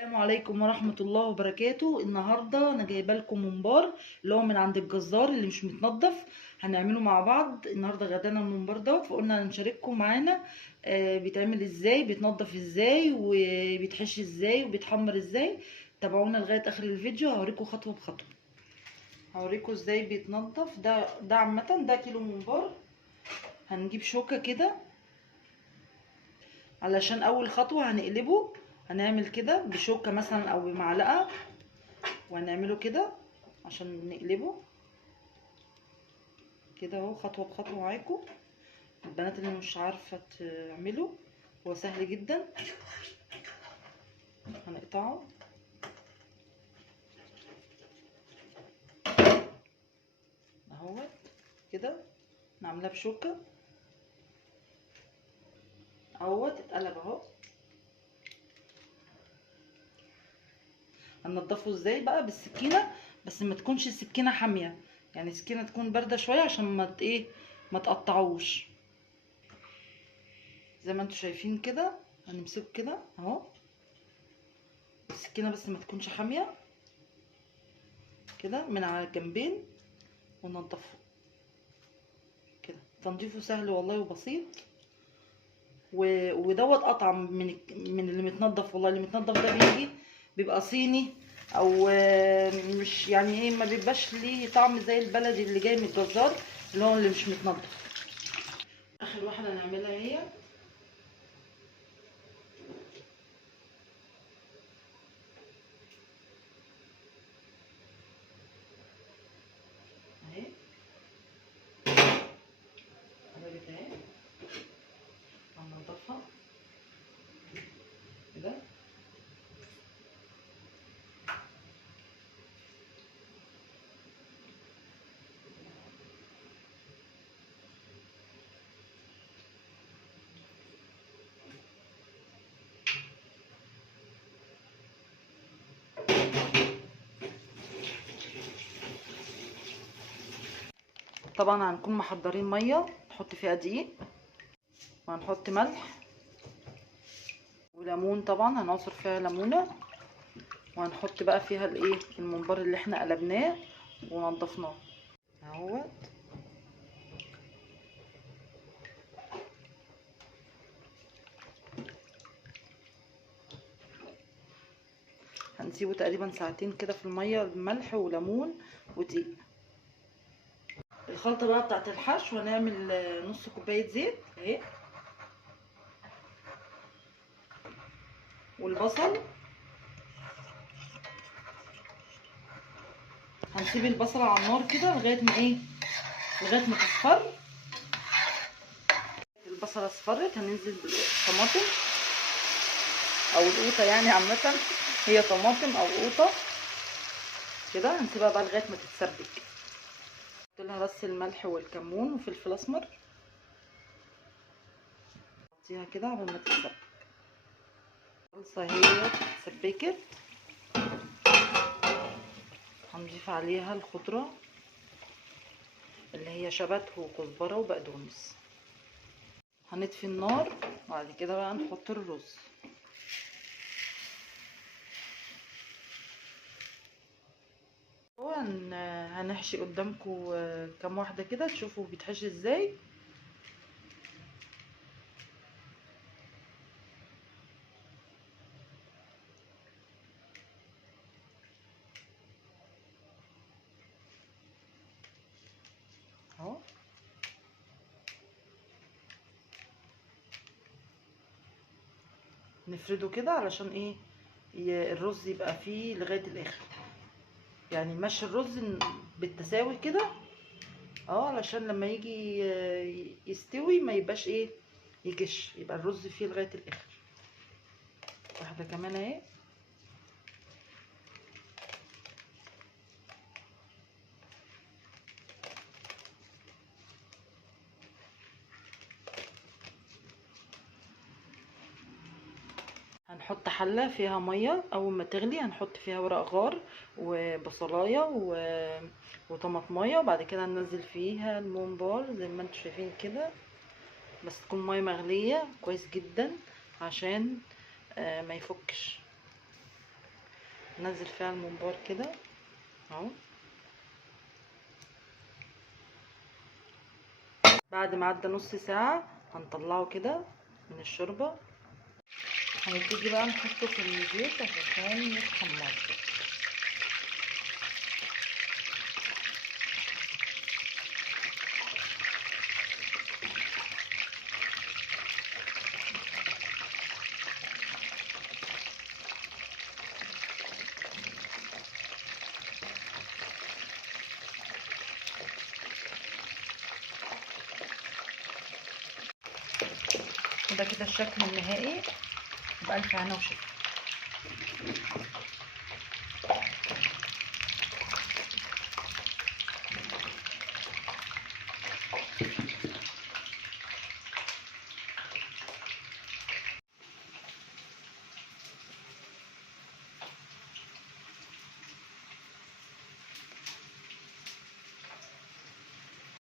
السلام عليكم ورحمة الله وبركاته. النهاردة أنا جايبة لكم ممبار اللي هو من عند الجزار اللي مش متنضف. هنعمله مع بعض النهاردة غدانا الممبار دوت، فقلنا نشارككم معانا. بيتعمل ازاي، بيتنضف ازاي، وبيتحشي ازاي، وبيتحمر ازاي. تابعونا لغاية آخر الفيديو، هوريكم خطوة بخطوة. هوريكم ازاي بيتنضف. ده عامة ده كيلو ممبار. هنجيب شوكة كده علشان أول خطوة هنقلبه. هنعمل كده بشوكة مثلا أو بمعلقة، وهنعمله كده عشان نقلبه كده اهو، خطوه بخطوه معاكم. البنات اللي مش عارفه تعمله، هو سهل جدا. هنقطعه اهوت كده، نعملها بشوكه اهوت. اتقلب اهو. هننضفه ازاي بقى؟ بالسكينه، بس ما تكونش السكينه حاميه، يعني السكينه تكون بارده شويه عشان ما تقطعوش. زي ما انتم شايفين كده، هنمسكه كده اهو، السكينه بس ما تكونش حاميه كده من على الجنبين، وننضفه كده. تنظيفه سهل والله وبسيط. ودوت قطعه من اللي متنضف. والله اللي متنضف ده بيبقى صيني، او مش يعني ايه، ما بيبقاش ليه طعم زي البلدي اللي جاي من الجزار اللي هو اللي مش متنضف. اخر واحده هنعملها هي اهي، قربت اهي. هننضفها كده. طبعا هنكون محضرين ميه نحط فيها دقيق، وهنحط ملح وليمون. طبعا هنعصر فيها ليمونه، وهنحط بقى فيها الايه، الممبار اللي احنا قلبناه ونضفناه اهوت. هنسيبه تقريبا ساعتين كده في الميه بملح وليمون ودقيق. الخلطه بقى بتاعت الحشو، هنعمل نص كوبايه زيت اهي، والبصل. هنسيب البصله على النار كده لغايه ما ايه، لغايه ما تصفر. البصله اصفرت، هننزل بالطماطم او القوطه، يعني عامه هي طماطم او قوطه كده. هنسيبها بقى لغايه ما تتسبك. نحط لها بس الملح والكمون وفلفل اسمر، نحطيها كده قبل ما تتسبك. الصلصه هي اتسبكت، هنضيف عليها الخضره اللي هي شبت وكزبره وبقدونس. هنطفي النار، وبعد كده بقى نحط الرز. هنحشي قدامكم كام واحده كده تشوفوا بيتحشي ازاي. اهو نفرده كده علشان ايه، الرز يبقى فيه لغايه الاخر، يعني نمشي الرز بالتساوي كده اه، علشان لما يجي يستوي ما يبقاش ايه، يكش، يبقى الرز فيه لغايه الاخر. واحده كمان اهي. هنحط حله فيها ميه، اول ما تغلي هنحط فيها ورق غار وبصلايه وطماطمايه، وبعد كده هننزل فيها الممبار زي ما انتم شايفين كده. بس تكون ميه مغليه كويس جدا عشان ما يفكش. ننزل فيها الممبار كده اهو. بعد ما عدى نص ساعة هنطلعه كده من الشوربة. هنبتدي بقى نحطه في الزيت عشان يتحمر. وده كده الشكل النهائي. بألف هنا وشفا.